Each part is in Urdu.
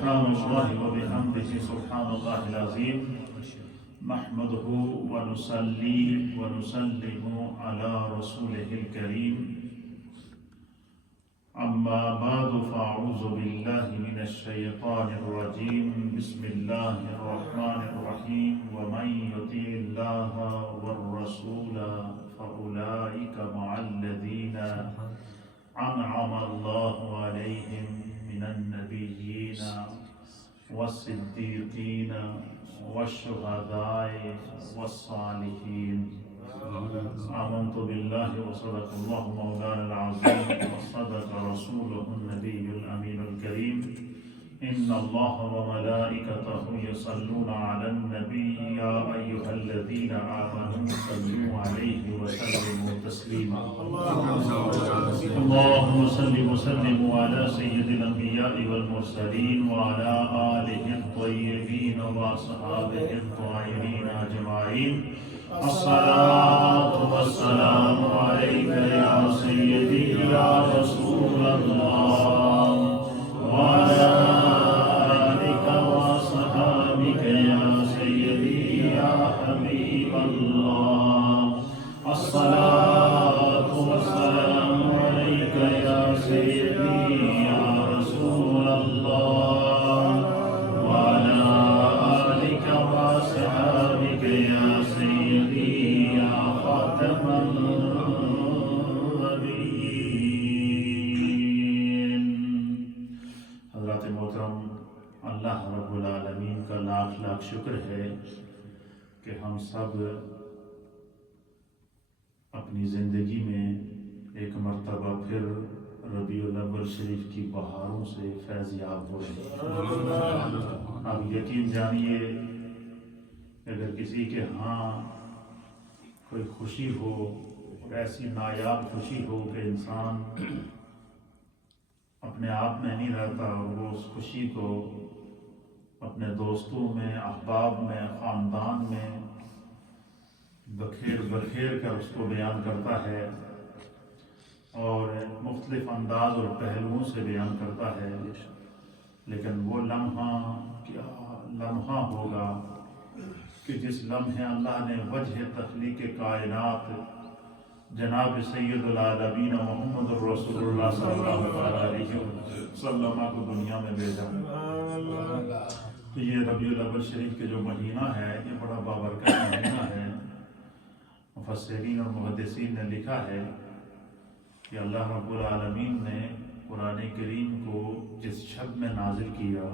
سبحان الله وبحمده سبحان الله العظيم نحمده ونصلي ونسلم على رسوله الكريم أما بعد فأعوذ بالله من الشيطان الرجيم بسم الله الرحمن الرحيم ومن يطع الله والرسول فأولئك مع الذين أنعم الله عليهم من النبيين والصديقين والشهداء والصالحين آمنت بالله وصدق الله مولانا العظيم وصدق رسوله النبي الأمين الكريم إن الله وملائكته يصلون على النبي يا أيها الذين آمنوا صلوا عليه وسلموا تسليما اللهم صل وسلم على سيد الأنبياء والمرسلين وعلى آله الطيبين وأصحابه الطاهرين أجمعين الصلاة والسلام عليك يا سيدي يا رسول الله وعلى آلك وصحابك يا سيدي يا حبيب الله الصلاة والسلام عليك يا سيدي يا رسول الله وعلى آلك وصحابك يا سيدي يا خاتم النبيين حضرات محترم اللہ رب العالمین کا لاکھ لاکھ شکر ہے کہ ہم سب اپنی زندگی میں ایک مرتبہ پھر ربیع الاول شریف کی بہاروں سے فیض یاب ہو رہے ہیں۔ اب یقین جانیے اگر کسی کے ہاں کوئی خوشی ہو، ایسی نایاب خوشی ہو کہ انسان اپنے آپ میں نہیں رہتا اور وہ اس خوشی کو اپنے دوستوں میں، احباب میں، خاندان میں بکھیر کر اس کو بیان کرتا ہے اور مختلف انداز اور پہلوؤں سے بیان کرتا ہے، لیکن وہ لمحہ کیا لمحہ ہوگا کہ جس لمحے اللہ نے وجہ تخلیق کائنات جناب سید العالمین محمد الرسول اللہ صلی اللہ علیہ وسلم کو دنیا میں بھیجا۔ تو یہ ربیع الاول شریف کے جو مہینہ ہے یہ بڑا بابرکت مہینہ ہے۔ مفسرین اور محدثین نے لکھا ہے کہ اللہ رب العالمین نے قرآن کریم کو جس شب میں نازل کیا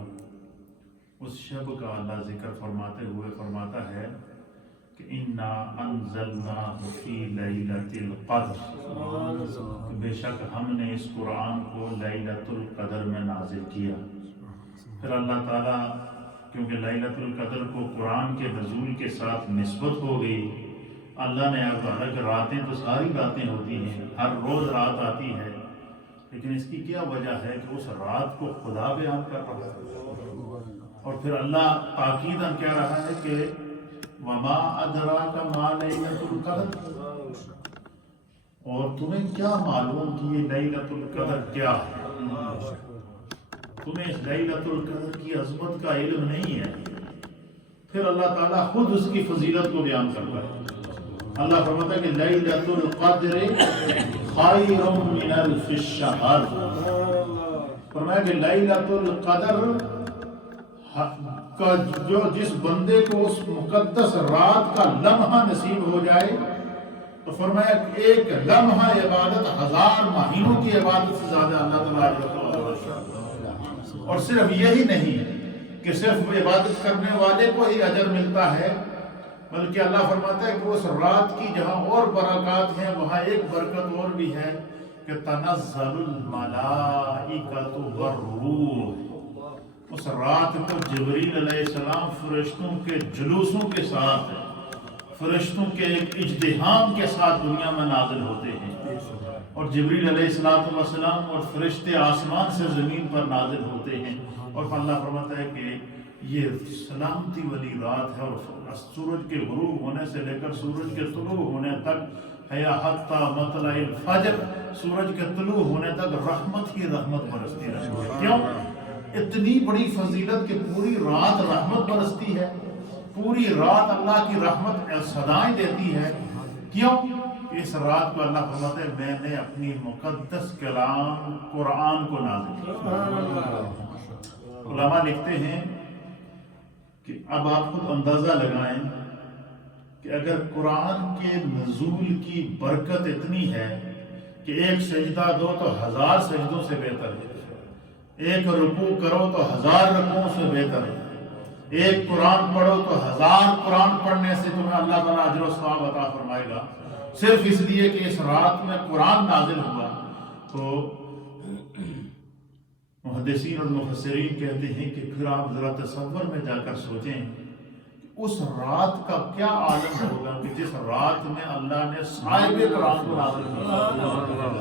اس شب کا اللہ ذکر فرماتے ہوئے فرماتا ہے کہ اِنَّا أَنزَلْنَاهُ فِي لَيْلَةِ الْقَدْرِ، بے شک ہم نے اس قرآن کو لیلۃ القدر میں نازل کیا۔ پھر اللہ تعالیٰ کیونکہ لیلۃ القدر کو قرآن کے نزول کے ساتھ نسبت ہو گئی، اللہ نے کہا کہ راتیں تو ساری راتیں ہوتی ہیں، ہر روز رات آتی ہے، لیکن اس کی کیا وجہ ہے کہ اس رات کو خدا بیان کر رہا ہے۔ اور پھر اللہ تاکیداً کہہ رہا ہے کہ وَمَا أَدْرَاكَ مَا لَيْلَةُ الْقَدْرِ، اور تمہیں کیا معلوم کہ یہ لیلۃ القدر کیا ہے؟ تمہیں اس لیلۃ القدر کی عظمت کا علم نہیں ہے۔ پھر اللہ تعالیٰ خود اس کی فضیلت کو بیان کرتا ہے۔ اللہ فرماتا ہے کہ لیلۃ القدر خیر من الف الشہر، فرمایا کہ لیلۃ القدر کا جو جس بندے کو اس مقدس رات کا لمحہ نصیب ہو جائے تو فرمایا کہ ایک لمحہ عبادت 1000 مہینوں کی عبادت سے زیادہ اللہ تعالیٰ۔ اور صرف یہی نہیں کہ صرف عبادت کرنے والے کو ہی اجر ملتا ہے، بلکہ اللہ فرماتا ہے کہ اس رات کی جہاں اور برکات ہیں وہاں ایک برکت اور بھی ہے کہ تنزل الملائکۃ والروح، اس رات کو جبریل علیہ السلام فرشتوں کے جلوسوں کے ساتھ، فرشتوں کے ایک اجتحام کے ساتھ دنیا میں نازل ہوتے ہیں، اور جبریل علیہ السلام اور فرشتے آسمان سے زمین پر نازل ہوتے ہیں۔ اور اللہ فرماتا ہے کہ یہ سلامتی والی رات ہے، اور سورج کے غروب ہونے سے لے کر سورج کے طلوع ہونے تک ہے حتی مطلع الفجر، سورج کے طلوع ہونے تک رحمت ہی رحمت برستی رہے۔ کیوں؟ اتنی بڑی فضیلت کہ پوری رات رحمت برستی ہے، پوری رات اللہ کی رحمت صدائیں دیتی ہے. کیوں؟ اس رات کو اللہ فرماتے ہیں میں نے اپنی مقدس کلام قرآن کو نازل کیا. علماء لکھتے ہیں کہ اب آپ خود اندازہ لگائیں کہ اگر قرآن کے نزول کی برکت اتنی ہے کہ ایک سجدہ دو تو 1000 سجدوں سے بہتر ہے، ایک رکوع کرو تو 1000 رکوعوں سے بہتر ہے، ایک قرآن پڑھو تو 1000 قرآن پڑھنے سے تمہیں اللہ تعالیٰ اجر و ثواب عطا فرمائے گا، صرف اس لیے کہ اس رات میں قرآن نازل ہوا. تو محدثین اور مفسرین کہتے ہیں کہ پھر آپ ذرا تصور میں جا کر سوچیں اس رات کا کیا عالم ہوگا کہ جس رات میں اللہ نے صاحب قرآن کو نازل کیا.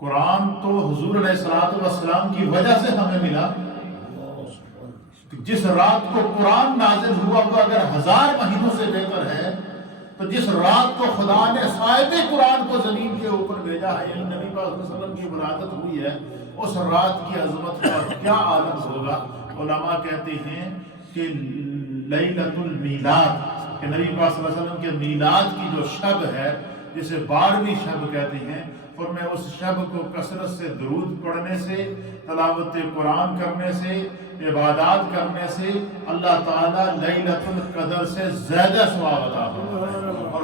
قرآن تو حضور علیہ الصلوۃ والسلام کی وجہ سے ہمیں ملا. جس رات کو قرآن نازل ہوا وہ اگر 1000 مہینوں سے بہتر ہے تو جس رات کو خدا نے صاحب قرآن کو زمین کے اوپر بھیجا ہے، یعنی نبی پاک صلی اللہ علیہ وسلم کی ولادت ہوئی ہے، اس رات کی عظمت کا کیا عالم ہوگا. علماء کہتے ہیں کہ لیلۃ المیلاد، کہ نبی پاک صلی اللہ علیہ وسلم کے میلاد کی جو شب ہے جسے 12ویں شب کہتے ہیں، اور میں اس شب کو کثرت سے درود پڑھنے سے، تلاوت قرآن کرنے سے، عبادات کرنے سے اللہ تعالیٰ لیلۃ القدر سے زیادہ ثواب عطا فرمائے. اور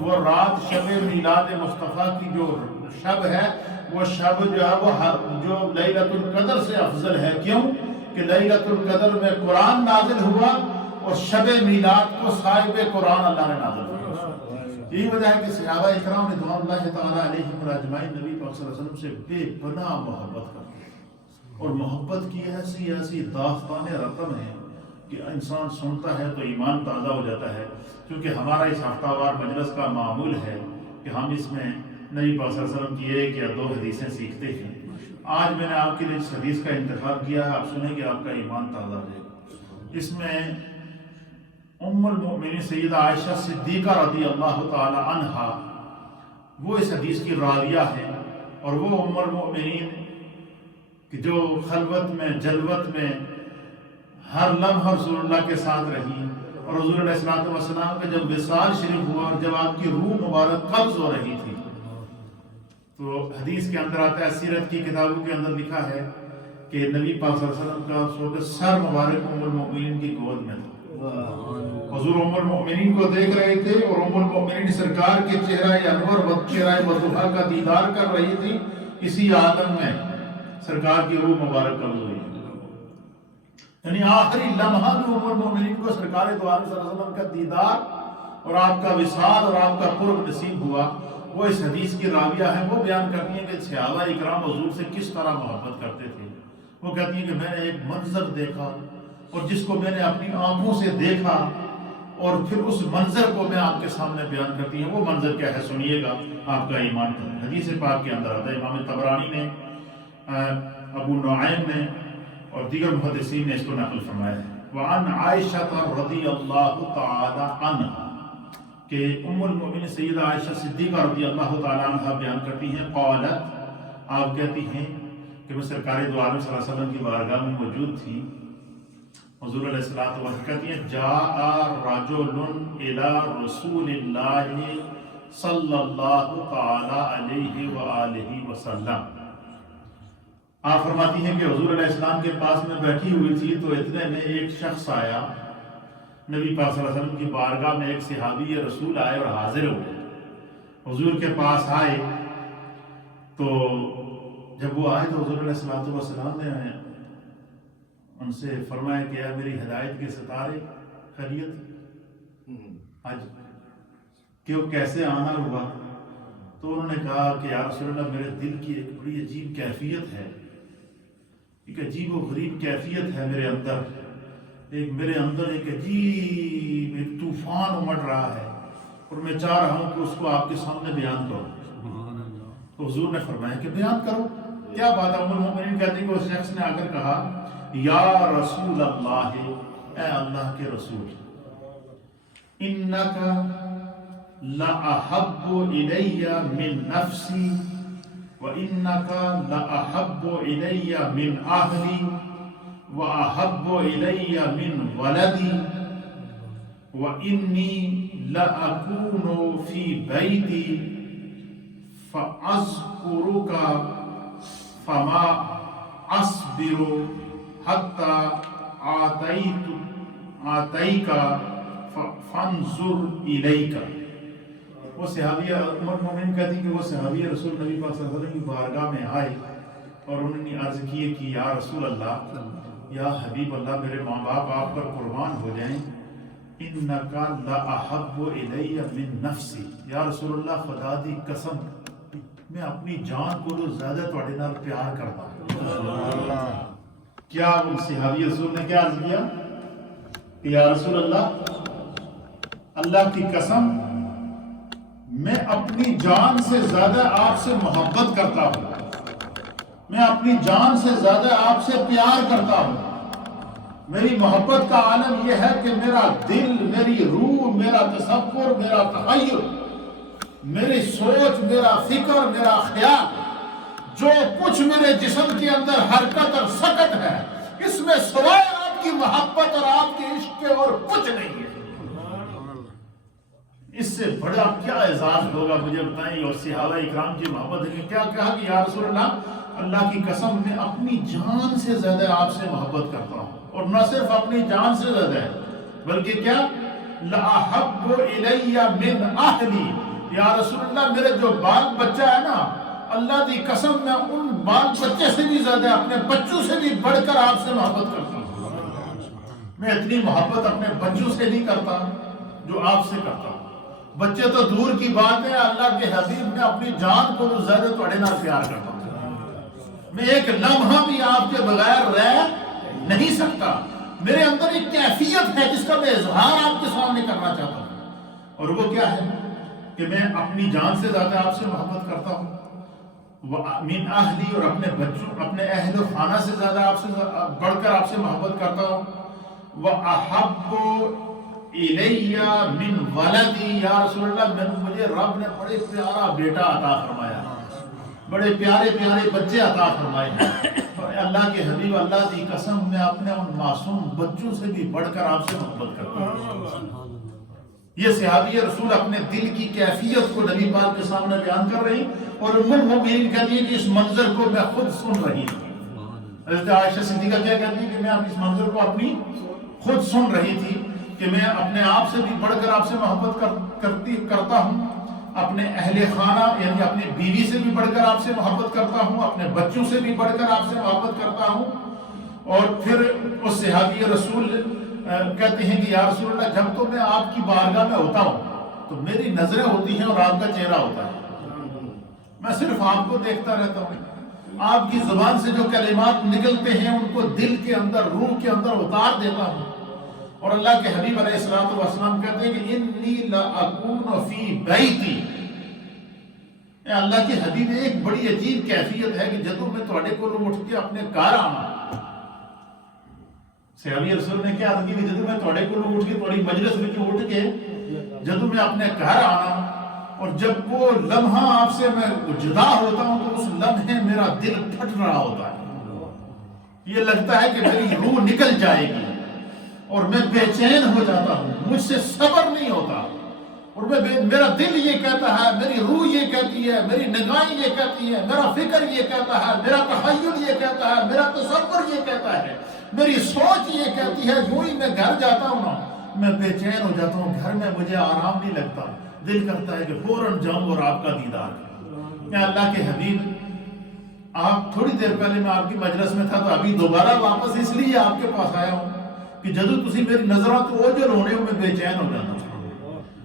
وہ رات شب میلاد مصطفیٰ کی جو شب ہے، وہ شب جو ہے وہ جو لیلۃ القدر سے افضل ہے. کیوں کہ لیلۃ القدر میں قرآن نازل ہوا اور شب میلاد کو صاحب قرآن اللہ نے نازل کیا. یہی وجہ ہے کہ صحابہ اکرام رضوان اللہ تعالیٰ علیہم اجمعین نبی پاک صلی اللہ علیہ وسلم سے بے پناہ محبت کرتے ہیں، اور محبت کی ایسی ایسی داستان رقم ہے کہ انسان سنتا ہے تو ایمان تازہ ہو جاتا ہے. کیونکہ ہمارا اس ہفتہ وار مجلس کا معمول ہے کہ ہم اس میں نبی پاک صلی اللہ علیہ وسلم کی 1 یا 2 حدیثیں سیکھتے ہیں. آج میں نے آپ کے لیے اس حدیث کا انتخاب کیا ہے، آپ سنیں کہ آپ کا ایمان تازہ ہو جائے گا. اس میں ام المؤمنین سیدہ عائشہ صدیقہ رضی اللہ تعالی عنہا وہ اس حدیث کی راویہ ہیں، اور وہ ام المؤمنین کہ جو خلوت میں جلوت میں ہر لمحہ رسول اللہ کے ساتھ رہی، اور حضور علیہ الصلوۃ والسلام کا جب وصال شریف ہوا اور جب آپ کی روح مبارک قبض ہو رہی تھی، تو حدیث کے اندر آتا ہے، سیرت کی کتابوں کے اندر لکھا ہے کہ نبی پاک صلی اللہ علیہ وسلم کا اس وقت سر مبارک ام المؤمنین کی گود میں تھا. حضور ام المؤمنین کو دیکھ رہے تھے اور ام المؤمنین سرکار کے چہرہ انور و چہرہ مطہرہ کا دیدار کر رہی تھی. اسی عالم میں سرکار کی روح مبارک قبض ہوئی، یعنی آخری لمحہ میں ام المؤمنین کو سرکار دو عالم صلی اللہ علیہ وسلم کا دیدار اور آپ کا وصال اور آپ کا قرب نصیب ہوا. وہ اس حدیث کی راویہ ہیں، وہ بیان کرتی ہیں کہ صحابہ اکرام حضور سے کس طرح محبت کرتے تھے. وہ کہتی ہیں کہ میں نے ایک منظر دیکھا اور جس کو میں نے اپنی آنکھوں سے دیکھا، اور پھر اس منظر کو میں آپ کے سامنے بیان کرتی ہیں. وہ منظر کیا ہے سنیے گا، آپ کا ایمان کرے. حدیث پاک کے اندر آتا ہے، امام طبرانی نے، ابو نعیم نے اور دیگر محدثین نے اس کو نقل فرمایا ہے. وعن عائشہ رضی اللہ تعالی عنہ، کہ ام المؤمنین سیدہ عائشہ صدیقہ رضی اللہ تعالی عنہ بیان کرتی ہیں، قالت، آپ کہتی ہیں کہ میں سرکار دو عالم صلی اللہ علیہ وسلم کی بارگاہ میں موجود تھی. حضور علیہ الصلوۃ والسلام کہتی ہیں، جاء رجل الی رسول اللہ صلی اللہ تعالی علیہ وآلہ وسلم. آپ فرماتی ہیں کہ حضور علیہ السلام کے پاس میں بیٹھی ہوئی تھی تو اتنے میں ایک شخص آیا. نبی پاک صلی اللہ علیہ وسلم کی بارگاہ میں ایک صحابی رسول آئے اور حاضر ہوئے. حضور کے پاس آئے تو جب وہ آئے تو حضور علیہ الصلوۃ والسلام نے ان سے فرمایا کہ اے میری ہدایت کے ستارے، خیریت آج کیوں کیسے آنا ہوا؟ تو انہوں نے کہا کہ یا رسول اللہ میرے دل کی ایک بڑی عجیب کیفیت ہے، ایک عجیب و غریب کیفیت ہے میرے اندر، میرے اندر ایک عجیب ایک طوفان امڑ رہا ہے اور میں چاہ رہا ہوں کہ اس کو آپ کے سامنے بیان کروں. تو حضور نے فرمایا کہ بیان کرو. کیا بات ہے؟ ام المؤمنین کہتی کہ اس شخص نے آ کر کہا، یا رسول اللہ، اے اللہ کے رسول، انکا لأحب الی من نفسی وانکا لأحب الی من اہلی وَأَحَبُّ إِلَيَّ مِنْ وَلَدِي وَإِنِّي لَأَكُونُ فِي بَيْتِي فَأَذْكُرُكَ فَمَا أَصْبِرُ حَتَّى آتَيْكَ فَانْظُرْ إِلَيْكَ. وہ صحابیہ ام المومنین کہتی کہ وہ صحابی رسول نبی پاک صلی اللہ علیہ وسلم کی بارگاہ میں آئے اور انہوں نے عرض کی کہ یا رسول اللہ، یا حبیب اللہ، میرے ماں باپ آپ پر قربان ہو جائیں، انک لاحب الی من نفسی. یا رسول اللہ، خدا دی قسم میں اپنی جان کو زیادہ تواڈے نال پیار کرتا ہوں. کیا وہ صحابی رسول نے کیا عرض کیا کہ یا رسول اللہ، اللہ کی قسم میں اپنی جان سے زیادہ آپ سے محبت کرتا ہوں، میں اپنی جان سے زیادہ آپ سے پیار کرتا ہوں. میری محبت کا عالم یہ ہے کہ میرا دل، میری روح، میرا تصور، میرا تخیل، میری سوچ، میرا فکر، میرا خیال، جو کچھ میرے جسم کے اندر حرکت اور سکت ہے، اس میں سوائے آپ کی محبت اور آپ کے عشق کے اور کچھ نہیں ہے. اس سے بڑا کیا اعزاز ہوگا مجھے بتائیں. اور صحابہ اکرام کی محبت ہے کہ کیا کہا کہ یا رسول اللہ، اللہ کی قسم میں اپنی جان سے زیادہ آپ سے محبت کرتا ہوں. اور نہ صرف اپنی جان سے زیادہ ہے بلکہ کیا، لَأَحَبُّ إِلَيَّ مِنْ أَهْلِي. یا رسول اللہ، میرے جو بال بچہ ہے نا، اللہ کی قسم میں ان بال بچے سے بھی زیادہ، اپنے بچوں سے بھی بڑھ کر آپ سے محبت کرتا ہوں. میں اتنی محبت اپنے بچوں سے نہیں کرتا جو آپ سے کرتا ہوں. بچے تو دور کی بات ہے، اللہ کے حبیب میں اپنی جان کو زیادہ تواڈے نال پیار کرتا ہوں. میں ایک لمحہ بھی آپ کے بغیر رہ نہیں سکتا. میرے اندر ایک کیفیت ہے جس کا میں اظہار آپ کے سامنے کرنا چاہتا ہوں، اور وہ کیا ہے کہ میں اپنی جان سے زیادہ آپ سے محبت کرتا ہوں. من اہلی، اور اپنے بچوں، اپنے اہل و خانہ سے زیادہ آپ سے بڑھ کر آپ سے محبت کرتا ہوں. وَأَحَبُّ إِلَيَّ مِنْ وَلَدِي. یا رسول اللہ، مجھے رب نے بڑے پیارا بیٹا عطا فرمایا، بڑے پیارے پیارے بچے عطا فرمائے ہیں. اللہ کے حبیب، اللہ کی قسم میں اپنے ان معصوم بچوں سے بھی بڑھ کر آپ سے محبت کرتا ہوں. یہ صحابی رسول اپنے دل کی کیفیت کو نبی پاک کے سامنے بیان کر رہی، اور ام المؤمنین کہتی ہے کہ اس منظر کو میں خود سن رہی تھی. حضرت عائشہ صدیقہ کیا کہتی ہے کہ میں اس منظر کو اپنی خود سن رہی تھی کہ میں اپنے آپ سے بھی بڑھ کر آپ سے محبت کرتا ہوں، اپنے اہل خانہ یعنی اپنی بیوی سے بھی بڑھ کر آپ سے محبت کرتا ہوں، اپنے بچوں سے بھی بڑھ کر آپ سے محبت کرتا ہوں. اور پھر اس صحابی رسول کہتے ہیں کہ یا رسول اللہ، جب تو میں آپ کی بارگاہ میں ہوتا ہوں تو میری نظریں ہوتی ہیں اور آپ کا چہرہ ہوتا ہے، میں صرف آپ کو دیکھتا رہتا ہوں. آپ کی زبان سے جو کلمات نکلتے ہیں ان کو دل کے اندر، روح کے اندر اتار دیتا ہوں. اور اللہ کے حبیب علیہ الصلوۃ والسلام کہتے ہیں کہ انی لاکون فی بیتی. اے اللہ کے حبیب، ایک بڑی عجیب کیفیت ہے کہ جدوں میں تواڈے کولوں اٹھ کے اپنے گھر آواں. صحابی رسول نے کیا عرض کی کہ جدوں میں تواڈے کولوں اٹھ کے تواڈی مجلس وچ اٹھ کے جدوں میں اپنے گھر آنا، اور جب وہ لمحہ آپ سے میں جدا ہوتا ہوں تو اس لمحے میرا دل پھٹ رہا ہوتا ہے. یہ لگتا ہے کہ میری روح نکل جائے گی اور میں بے چین ہو جاتا ہوں، مجھ سے صبر نہیں ہوتا. اور میرا دل یہ کہتا ہے، میری روح یہ کہتی ہے، میری نگاہیں یہ کہتی ہے، میرا فکر یہ کہتا ہے، میرا تخیل یہ کہتا ہے، میرا تصور یہ کہتا ہے، میری سوچ یہ کہتی ہے. یوں ہی میں گھر جاتا ہوں نا، میں بے چین ہو جاتا ہوں. گھر میں مجھے آرام نہیں لگتا، دل کرتا ہے کہ فوراً جاؤں اور آپ کا دیدار کروں. یا اللہ کے حبیب، آپ تھوڑی دیر پہلے میں آپ کی مجلس میں تھا تو ابھی دوبارہ واپس اس لیے آپ کے پاس آیا ہوں کہ جدوں تسی میری نظراں تو اوجھل ہونے میں بے چین ہو جاتا ہوں.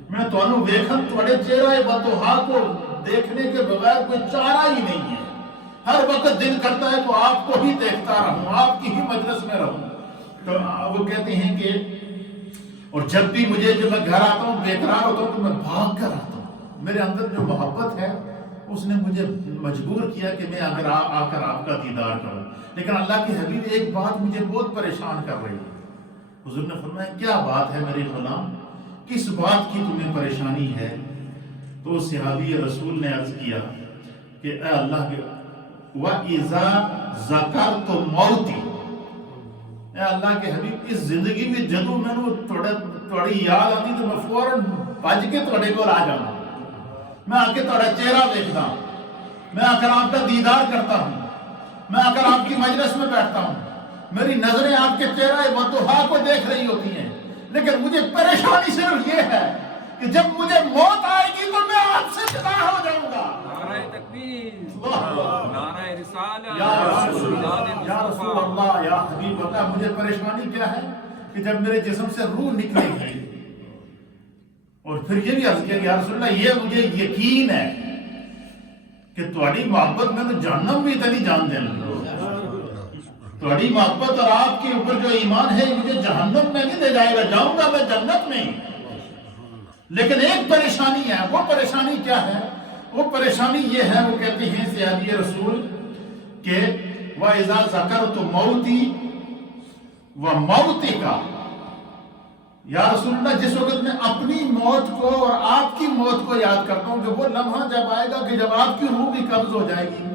میں تانوں ویکھن تواڈے چہرہ بطحاء کو دیکھنے کے بغیر کوئی چارہ ہی نہیں ہے. ہر وقت دل کرتا ہے تو آپ کو ہی دیکھتا رہوں، آپ کی ہی مجلس میں رہوں. تو وہ کہتے ہیں کہ اور جب بھی مجھے جب میں گھر آتا ہوں بے قرار ہوتا ہوں تو میں بھاگ کر آتا ہوں. میرے اندر جو محبت ہے اس نے مجھے مجبور کیا کہ میں اگر آ کر آپ کا دیدار کروں. لیکن اللہ کے حبیب، ایک بات مجھے بہت پریشان کر رہی ہے. حضور نے فرمایا، کیا بات ہے میرے غلام، کس بات کی تمہیں پریشانی ہے؟ تو صحابی رسول نے عرض کیا کہ اے اللہ کے، وَإِذَا ذَكَرْتُ مَوْتِي، اے اللہ کے حبیب اس زندگی میں جدوں میں تھوڑی یاد آتی تو میں فوراً بھج کے تھوڑے کو آ جاؤں، میں آ کے تھوڑا چہرہ دیکھتا ہوں، میں آ کر آپ کا دیدار کرتا ہوں، میں آ کر آپ کی مجلس میں بیٹھتا ہوں، میری نظریں آپ کے چہرہ وضحا کو دیکھ رہی ہوتی ہیں، لیکن مجھے پریشانی صرف یہ ہے کہ جب مجھے موت آئے گی تو میں آپ سے جدا ہو جاؤں گا۔ نعرہ تکبیر، نعرہ رسالہ، یا رسول اللہ، یا حبیب اللہ، مجھے پریشانی کیا ہے کہ جب میرے جسم سے روح نکلے گی، اور پھر یہ بھی عرض کیا کہ یا رسول اللہ یہ مجھے یقین ہے کہ تھوڑی محبت میں تو جہنم بھی اتنی جان دینا، تھوڑی محبت اور آپ کے اوپر جو ایمان ہے مجھے جہنم میں نہیں لے جائے گا، جاؤں گا میں جنت میں۔ لیکن ایک پریشانی ہے، وہ پریشانی کیا ہے؟ وہ پریشانی یہ ہے، وہ کہتے ہیں صحابی رسول کہ وَإِذَا ذَكَرْتُ مَوْتِي وَمَوْتِكَ، یا رسول اللہ جس وقت میں اپنی موت کو اور آپ کی موت کو یاد کرتا ہوں کہ وہ لمحہ جب آئے گا کہ جب آپ کی روح بھی قبض ہو جائے گی،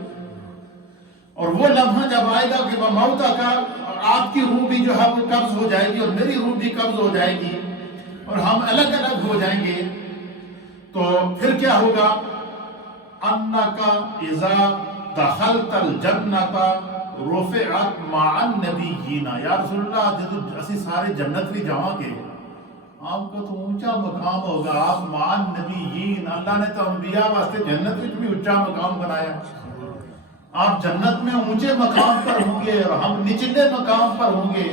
اور وہ لمحہ جب آئے گا کہ وہ موت کا آپ کی روح بھی جو ہے وہ قبض ہو جائے گی اور میری روح بھی قبض ہو جائے گی اور ہم الگ الگ ہو جائیں گے، تو پھر کیا ہوگا؟ اَنَّكَ إِذَا دَخَلْتَ الْجَنَّةَ رُفِعَتْ مَعَ النَّبِيِّينَ، یا رسول اللہ جب اسی سارے جنت بھی جاؤں گے آپ کا تو اونچا مقام ہوگا، آپ مع النبیین، اللہ نے تو انبیاء واسطے جنت میں بھی اونچا مقام بنایا، آپ جنت میں اونچے مقام پر ہوں گے اور ہم نچلے مقام پر ہوں گے،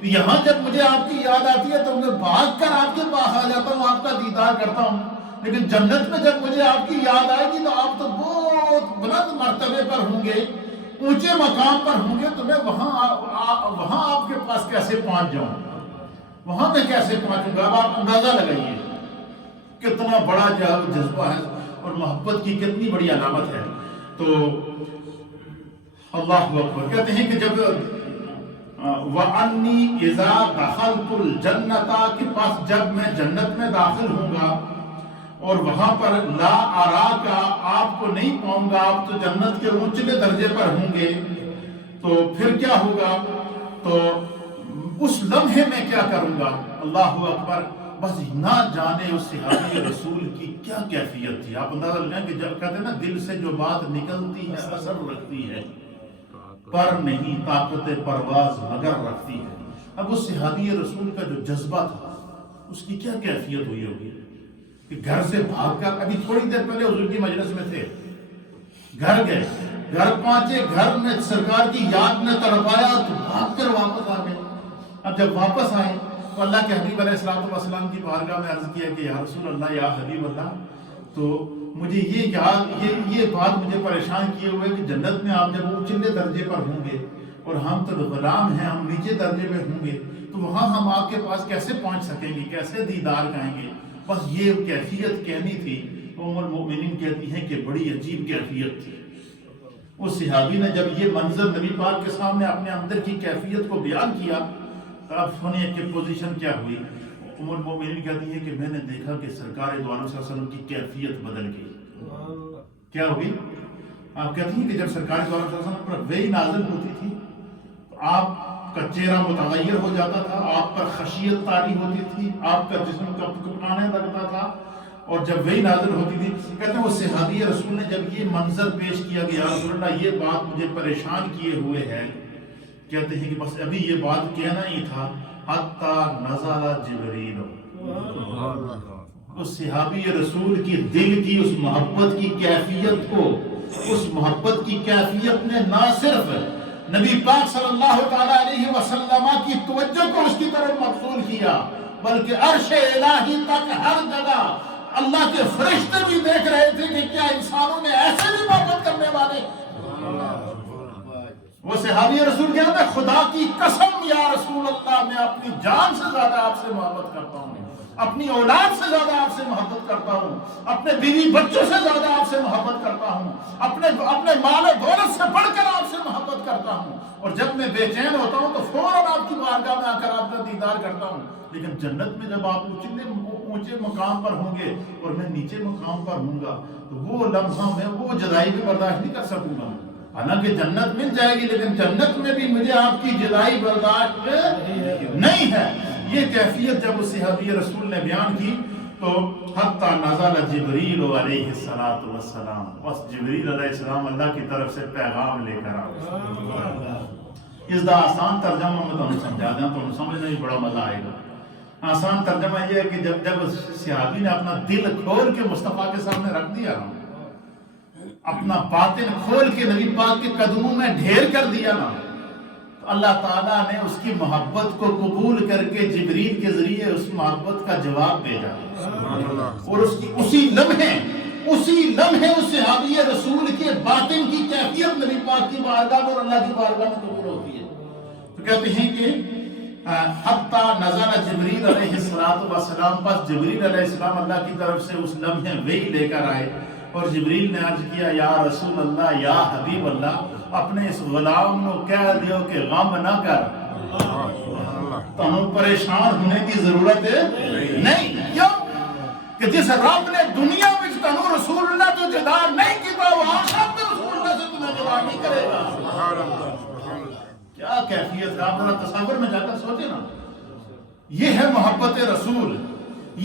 تو یہاں جب مجھے آپ کی یاد آتی ہے تو میں بھاگ کر آپ کے پاس آ جاتا ہوں، آپ کا دیدار کرتا ہوں، لیکن جنت میں جب مجھے آپ کی یاد آئے گی تو آپ تو بہت بلند مرتبے پر ہوں گے، اونچے مقام پر ہوں گے، تو میں وہاں آپ کے پاس کیسے پہنچ جاؤں، وہاں میں کیسے پہنچوں گا؟ اب آپ اندازہ لگائیے کتنا بڑا جذبہ ہے اور محبت کی کتنی بڑی علامت ہے۔ تو اللہ اکبر، کہتے ہیں کہ جب وَأَنِّي إِذَا دَخَلْتُ الْجَنَّةَ کے پاس جب میں جنت میں داخل ہوں گا اور وہاں پر لا اراکا آپ کو نہیں پاؤں گا، آپ تو جنت کے اونچے درجے پر ہوں گے، تو پھر کیا ہوگا؟ تو اس لمحے میں کیا کروں گا؟ اللہ اکبر، بس نہ جانے اس صحابی رسول کی کیا کیفیت تھی۔ آپ اندازہ لگائیں کہ جب کہتے ہیں نا دل سے جو بات نکلتی ہے اثر رکھتی ہے، پر نہیں طاقت پرواز مگر رکھتی ہے۔ اب اس صحابی رسول کا جو جذبہ تھا اس کی کیا کیفیت ہوئی ہوگی کہ گھر سے بھاگ کر، ابھی تھوڑی دیر پہلے حضور کی مجلس میں تھے، گھر گئے، گھر پہنچے، گھر میں سرکار کی یاد نے تڑپایا تو بھاگ کر واپس آ گئے۔ اب جب واپس آئے تو اللہ کے حبیب علیہ السلام کی بارگاہ میں عرض کیا کہ یا رسول اللہ، یا حبیب اللہ، تو مجھے یہ بات مجھے پریشان کیے ہوئے کہ جنت میں آپ جب اونچے درجے پر ہوں گے اور ہم تو غلام ہیں، ہم نیچے درجے میں ہوں گے، تو وہاں ہم آپ کے پاس کیسے پہنچ سکیں گے، کیسے دیدار کریں گے؟ بس یہ کیفیت کہنی تھی۔ ام المؤمنین کہتی ہیں کہ بڑی عجیب کیفیت تھی۔ اس صحابی نے جب یہ منظر نبی پاک کے سامنے اپنے اندر کی کیفیت کو بیان کیا تو اب سنیے کہ پوزیشن کیا ہوئی۔ ام المؤمنین کہتی ہے کہ میں نے دیکھا کہ سرکار دو عالم صلی اللہ علیہ وسلم کی کیفیت بدل گئی۔ کیا ہوئی؟ آپ کہتی ہیں کہ جب سرکار دو عالم صلی اللہ علیہ وسلم پر وحی نازل ہوتی تھی تو آپ کا چہرہ متغیر ہو جاتا تھا، آپ پر خشیت طاری ہوتی تھی، آپ کا جسم کپکپانے لگتا تھا، اور جب وحی نازل ہوتی تھی، کہتے ہیں وہ صحابی رسول نے جب یہ منظر پیش کیا کہ یا رسول اللہ یہ بات مجھے پریشان کیے ہوئے ہے، کہتے ہیں کہ بس ابھی یہ بات کہنا ہی تھا، حتی نزل جبریل۔ اس صحابی رسول کی دل کی اس محبت کی کیفیت کو، اس محبت کی کیفیت نے نہ صرف نبی پاک صلی اللہ تعالیٰ علیہ وسلم کی توجہ کو اس کی طرف مبذول کیا، بلکہ عرش الہی تک ہر جگہ اللہ کے فرشتے بھی دیکھ رہے تھے کہ کیا انسانوں میں ایسے بھی محبت کرنے والے۔ وہ صحابی رسول کہتے ہیں خدا کی قسم یا رسول اللہ، میں اپنی جان سے زیادہ آپ سے محبت کرتا ہوں، اپنی اولاد سے زیادہ آپ سے محبت کرتا ہوں، اپنے بیوی بچوں سے زیادہ آپ سے محبت کرتا ہوں، اپنے مال و دولت سے بڑھ کر آپ سے محبت کرتا ہوں، اور جب میں بے چین ہوتا ہوں تو فوراً آپ کی بارگاہ میں آ کر آپ کا دیدار کرتا ہوں۔ لیکن جنت میں جب آپ اونچے مقام پر ہوں گے اور میں نیچے مقام پر ہوں گا تو وہ لمحہ میں وہ جدائی بھی برداشت نہیں کر سکوں گا۔ حالانکہ جنت مل جائے گی لیکن جنت میں بھی مجھے آپ کی جدائی برداشت نہیں ہے. یہ کیفیت جب اس صحابی رسول نے بیان کی تو حتی نزل جبریل علیہ السلام، بس جبریل علیہ السلام اللہ کی طرف سے پیغام لے کر آئے. اس دا آسان ترجمہ میں تمہیں سمجھا دیں تو سمجھنے میں بڑا مزہ آئے گا. آسان ترجمہ یہ ہے کہ جب صحابی نے اپنا دل کھول کے مصطفیٰ کے سامنے رکھ دیا نا، اپنا باطن کھول کے نبی پاک کے قدموں میں ڈھیر کر دیا نا، تو اللہ تعالیٰ نے اس کی محبت کو قبول کر کے جبریل کے ذریعے اس محبت کا جواب بھیجا. اور اسی لمحے اس صحابی رسول کے باطن کی کیفیت نبی پاک کی بارگاہ اور اللہ کی بارگاہ میں قبول ہوتی ہے. تو کہتے ہیں کہ حتی نزل جبریل علیہ السلام، پس جبریل علیہ السلام اللہ کی طرف سے اس لمحے وحی لے کر آئے اور جبریل نے عرض کیا یا رسول اللہ، یا حبیب اللہ، اپنے اس غلام کو کہہ دیو کہ غم نہ کر، تمہیں پریشان ہونے کی ضرورت ہے نہیں. کیوں کہ جس رب نے دنیا میں تمہیں رسول اللہ تو جدا نہیں کیتا، وہ آخرت میں رسول اللہ سے تمہیں جدا نہیں کرے گا. کیا کیفیت ہے، آپ ذرا تصور میں جا کر سوچے نا. یہ ہے محبت رسول،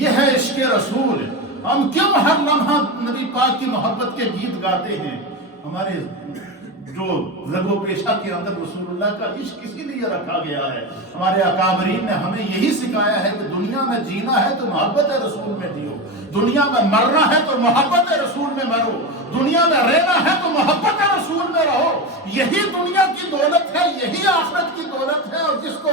یہ ہے عشق رسول. ہم کیوں ہر لمحہ نبی پاک کی محبت کے گیت گاتے ہیں؟ ہمارے جو رگ و پیشہ کے اندر رسول اللہ کا عشق اسی لیے رکھا گیا ہے. ہمارے اکابرین نے ہمیں یہی سکھایا ہے کہ دنیا میں جینا ہے تو محبت رسول میں جیو، دنیا میں مرنا ہے تو محبت رسول میں مرو، دنیا میں رہنا ہے تو محبت رسول میں رہو. یہی دنیا کی دولت ہے، یہی آخرت کی دولت ہے، اور جس کو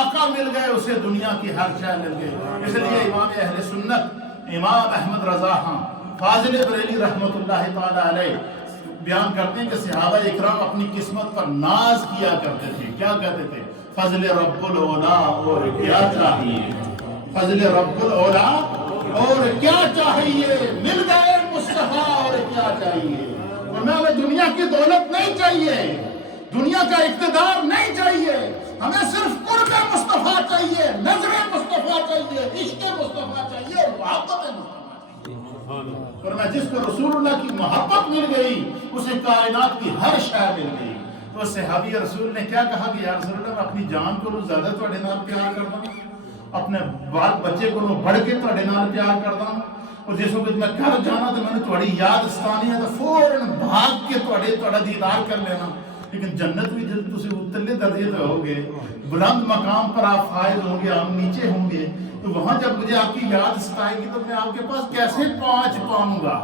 آقا مل گئے اسے دنیا کی ہر شے مل گئی. اس لیے امام اہل سنت امام احمد رضا خان فاضل بریلی رحمۃ اللہ تعالی علیہ بیان کرتے ہیں کہ صحابہ اکرام اپنی قسمت پر ناز کیا کرتے تھے. کیا کہتے تھے؟ فضل رب الاولا اور کیا چاہیے، فضل رب الاولا اور کیا چاہیے، مل گئے مصطفیٰ اور کیا چاہیے. ہمیں دنیا کی دولت نہیں چاہیے، دنیا کا اقتدار نہیں چاہیے، ہمیں صرف قرب مصطفیٰ چاہیے، نظر مصطفیٰ چاہیے، عشق مصطفیٰ چاہیے اور محبت مصطفیٰ چاہیے. ورنہ جس کو رسول اللہ کی محبت مل گئی اسے کائنات کی ہر شے مل گئی. تو صحابی رسول نے کیا کہا کہ یا رسول اللہ، میں اپنی جان کو زیادہ تھوڑے نال پیار کرتا ہوں، اپنے بال بچے کو بڑھ کے تھوڑے نال پیار کرتا ہوں، اور جس وقت میں گھر جانا تو میں نے تھوڑی یاد ستانی ہے تو فوراً بھاگ کے تھوڑا دیدار کر لینا. لیکن جنت بھی جب تسی اتلے درجے پہ ہوگے، بلند مقام پر آپ فائز ہوں گے، ہم نیچے ہوں گے، تو وہاں جب مجھے آپ کی یاد ستائے گی تو میں آپ کے پاس کیسے پہنچ پاؤں گا.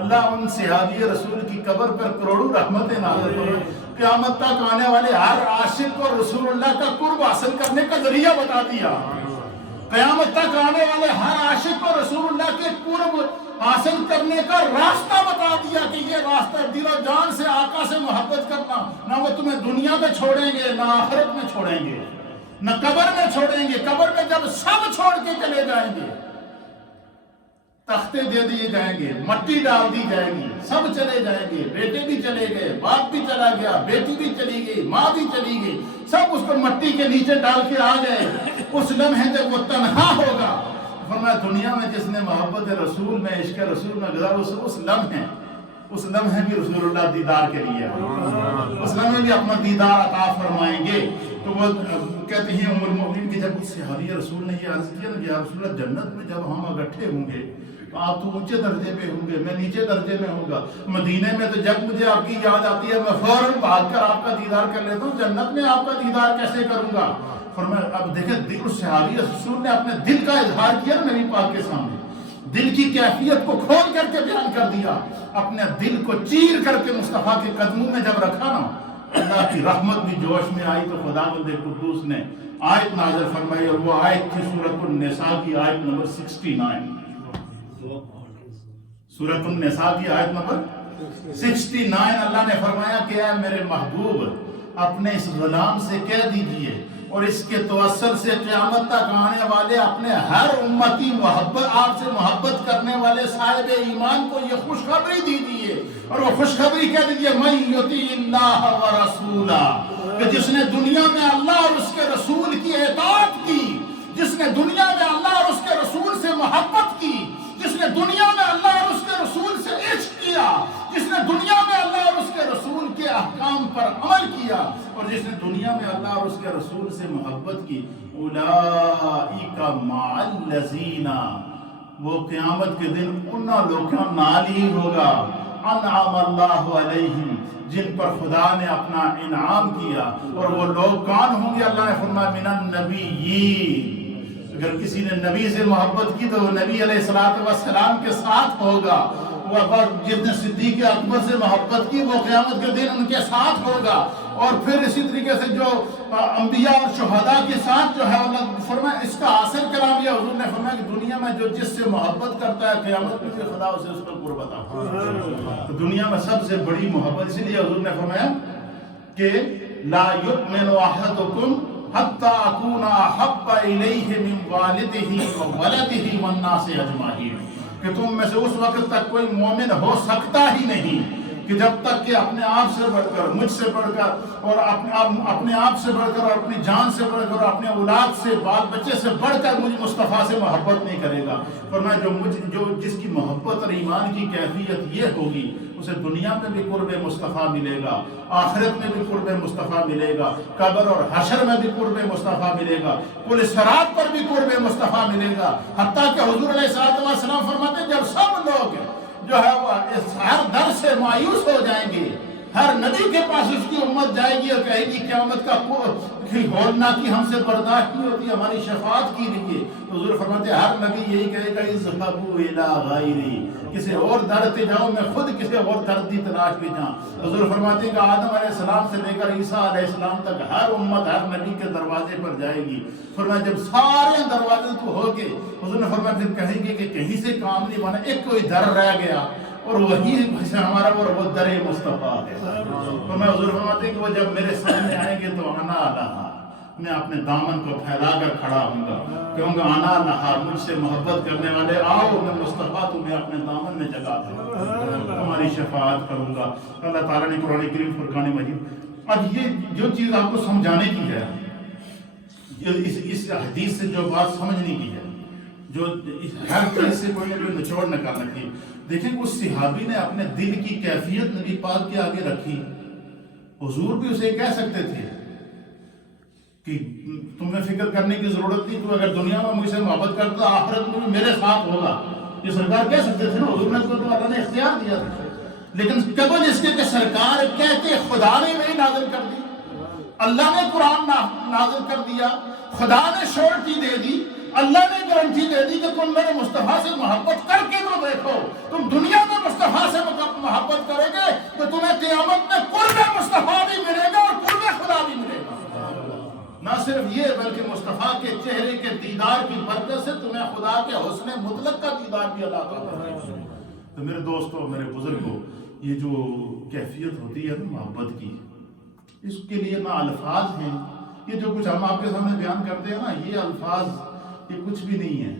اللہ ان صحابی رسول کی قبر پر کروڑوں رحمتیں نازل کرے. قیامت تک آنے والے ہر عاشق کو رسول اللہ کا قرب حاصل کرنے کا ذریعہ بتا دیا. قیامت تک آنے والے ہر عاشق کو رسول اللہ کے قرب حاصل کرنے کا راستہ بتا دیا کہ یہ راستہ دل و جان سے آقا سے محبت کرنا. نہ وہ تمہیں دنیا میں چھوڑیں گے، نہ آخرت میں چھوڑیں گے، نہ قبر میں چھوڑیں گے. قبر میں جب سب چھوڑ کے چلے جائیں گے، تختے دے دیے جائیں گے، مٹی ڈال دی جائے گی، سب چلے جائیں گے، بیٹے بھی چلے گئے، باپ بھی چلا گیا، بیٹی بھی چلی گئی، ماں بھی چلی گئی، سب اس کو مٹی کے نیچے ڈال کے آ گئے. اس لمحے جب وہ تنہا ہوگا، فرمایا دنیا میں جس نے محبت رسول میں عشق رسول میں گزارا، اس لمحے بھی رسول اللہ دیدار کے لیے اس لمحے بھی اپنا دیدار عطا فرمائیں گے. تو وہ کہتے ہیں ام المؤمنین کہ جب اس صحابی رسول نے یہ عرض کیا نا کہ یا رسول اللہ، جنت میں جب ہم اکٹھے ہوں گے آپ تو اونچے درجے پہ ہوں گے، میں نیچے درجے میں ہوں گا. مدینے میں تو جب مجھے آپ کی یاد آتی ہے میں فوراً بھاگ کر آپ کا دیدار کر لیتا ہوں، جنت میں آپ کا دیدار کیسے کروں گا. فرمایا اب دیکھیں اس صحابی رسول نے اپنے دل کا اظہار کیا نبی پاک کے سامنے، دل کی کیفیت کو کھول کر کے بیان کر دیا. اپنے دل کو چیر کر کے مصطفیٰ کے قدموں میں جب رکھا نا، اللہ کی رحمت بھی جوش میں آئی. تو خداوند قدوس نے آیت نازل فرمائی، اور وہ آیت تھی سورۃ النساء کی آیت نمبر 69. سورۃ النساء کی آیت نمبر 69. اللہ نے فرمایا کہ اے میرے محبوب، اپنے اس غلام سے کہہ دیجئے اور اس کے توسل سے قیامت تک آنے والے اپنے ہر امتی آپ سے محبت کرنے والے صاحب ایمان کو یہ خوشخبری دیجئے. اور وہ خوشخبری کہہ دیجئے من یطیع اللہ ورسولہ، کہ جس نے دنیا میں اللہ اور اس کے رسول کی اطاعت کی، جس نے دنیا میں اللہ اور اس کے رسول سے محبت کی، جس نے دنیا میں اللہ اور اس کے رسول سے عشق کیا، جس نے دنیا میں اللہ اور اس کے رسول کے دنیا میں اللہ اور اس کے رسول سے محبت کی، اولئک مع الذین، وہ قیامت کے دن ان لوگوں کا نال ہی ہوگا، انعم اللہ علیہم، جن پر خدا نے اپنا انعام کیا۔ اور وہ لوگ کون ہوں گے؟ اللہ نے فرمایا من النبیین، اگر کسی نے نبی سے محبت کی تو وہ نبی علیہ السلام کے ساتھ ہوگا، اور جس نے صدیق اکبر سے محبت کی وہ قیامت کے دن ان کے ساتھ ہوگا، اور پھر اسی طریقے سے جو انبیاء اور شہداء کے ساتھ جو ہے اللہ فرمایا اس کا اثر کلام یہ حضور نے فرمایا کہ دنیا میں جو جس سے محبت کرتا ہے قیامت میں بھی خدا اسے اس پر قربت عطا فرمائے۔ تو دنیا میں سب سے بڑی محبت، اسی لیے حضور نے فرمایا کہ لا یؤمن احدکم حتی اکون احب الیہ من والدہ وولدہ والناس اجمعین، کہ تم میں سے اس وقت تک کوئی مومن ہو سکتا ہی نہیں کہ جب تک کہ اپنے آپ سے بڑھ کر، مجھ سے بڑھ کر، اور اپنے آپ سے بڑھ کر، اور اپنی جان سے بڑھ کر، اور اپنے اولاد سے، بال بچے سے بڑھ کر مجھ مصطفیٰ سے محبت نہیں کرے گا۔ فرمایا جو جس کی محبت اور ایمان کی کیفیت یہ ہوگی اسے دنیا میں بھی قرب مصطفیٰ ملے گا، آخرت میں بھی قرب مصطفیٰ ملے گا، قبر اور حشر میں بھی قرب مصطفیٰ ملے گا، پل صراط پر بھی قرب مصطفیٰ ملے گا، حتیٰ کہ حضور علیہ السلام فرماتے ہیں جب سب لوگ جو ہے وہ اس ہر در سے مایوس ہو جائیں گے، ہر نبی کے پاس اس کی امت جائے گی اور کہے گی قیامت کا ہولنا کی ہم سے برداشت نہیں ہوتی، ہماری شفاعت کی لیجیے، تو حضور فرماتے ہیں ہر نبی یہی کہے گا اذهبوا الی غیری، کسی اور در پہ جاؤ، میں خود کسی اور در کی تلاش پہ جاؤں۔ حضور فرماتے ہیں کہ آدم علیہ السلام سے لے کر عیسیٰ علیہ السلام تک ہر امت ہر نبی کے دروازے پر جائے گی۔ فرمایا جب سارے دروازے تو ہو گئے، حضور نے فرمایا پھر کہیں گے کہ کہیں سے کام نہیں بنا، ایک کوئی در رہ گیا، اور وہی ہمارا وہ در مصطفیٰ ہے۔ تو میں حضور فرماتے ہیں کہ وہ جب میرے سامنے آئیں گے تو انا لہا، میں اپنے دامن کو پھیلا کر کھڑا ہوں گا، کہوں گا انا لہا، مجھ سے محبت کرنے والے آؤ، میں مصطفیٰ تمہیں اپنے دامن میں جگہ دوں، تمہاری شفاعت کروں گا۔ اللہ تعالیٰ نے قرآن کریم فرقان مجید، اب یہ جو چیز آپ کو سمجھانے کی ہے، اس حدیث سے جو بات سمجھنے کی ہے، جو ہر چیز سے کوئی نہ کوئی نچوڑ نکال رکھی، دیکھیں اس صحابی نے اپنے دل کی کیفیت نبی پاک کے آگے رکھی۔ حضور بھی اسے کہہ سکتے تھے کہ تمہیں فکر کرنے کی ضرورت نہیں، تو اگر دنیا میں مجھ سے محبت کرتا آخرت میں بھی میرے ساتھ ہوگا، یہ سرکار کہہ سکتے تھے نا، حضور نے تو اللہ نے اختیار دیا تھا، لیکن قبل اس کے کہ سرکار کہتے خدا نے نہیں نازل کر دی، اللہ نے قرآن نازل کر دیا، خدا نے شورٹی دے دی، اللہ نے گارنٹی دے دی کہ تم میرے مصطفیٰ سے محبت کر کے تو دیکھو، تم دنیا میں مصطفیٰ سے محبت کرو گے تو تمہیں قیامت میں قرب مصطفیٰ بھی ملے گا اور قرب خدا بھی ملے گا۔ نہ صرف یہ بلکہ مصطفیٰ کے چہرے کے دیدار کی برکت سے تمہیں خدا کے حسن مطلق کا دیدار بھی عطا ہوگا۔ تو میرے دوستو، میرے بزرگوں، یہ جو کیفیت ہوتی ہے محبت کی، اس کے لیے نہ الفاظ ہیں، یہ جو کچھ ہم آپ کے سامنے بیان کرتے ہیں نا، یہ الفاظ یہ کچھ بھی نہیں ہے،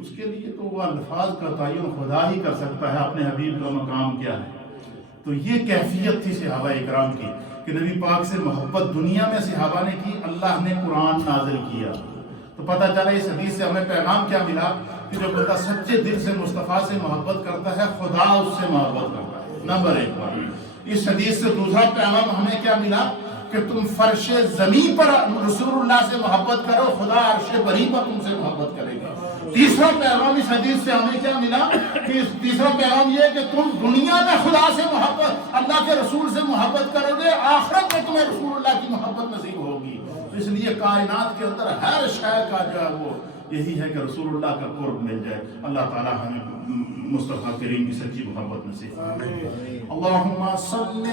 اس کے لیے تو وہ الفاظ کا تعین خدا ہی کر سکتا ہے، اپنے حبیب کا مقام کیا ہے۔ تو یہ کیفیت تھی صحابہ اکرام کی کہ نبی پاک سے محبت دنیا میں صحابہ نے کی، اللہ نے قرآن نازل کیا، تو پتہ چلا اس حدیث سے ہمیں پیغام کیا ملا کہ جو بندہ سچے دل سے مصطفیٰ سے محبت کرتا ہے خدا اس سے محبت کرتا ہے۔ نمبر ایک بات اس حدیث سے دوسرا پیغام ہمیں کیا ملا کہ تم فرش زمین پر رسول اللہ سے محبت کرو، خدا عرش بری پر تم سے محبت کرے گا۔ تیسرا پیغام اس حدیث سے ہمیں کیا ملا کہ تیسرا پیغام یہ کہ تم دنیا میں خدا سے محبت، اللہ کے رسول سے محبت کرو گے، آخرت میں تمہیں رسول اللہ کی محبت نصیب ہوگی۔ اس لیے کائنات کے اندر ہر شے کا جو ہے وہ یہی ہے کہ رسول اللہ کا قرب مل جائے۔ اللہ تعالی ہمیں مصطفیٰ کریم کی سچی محبت نصیب فرمائے۔ اللہم صلی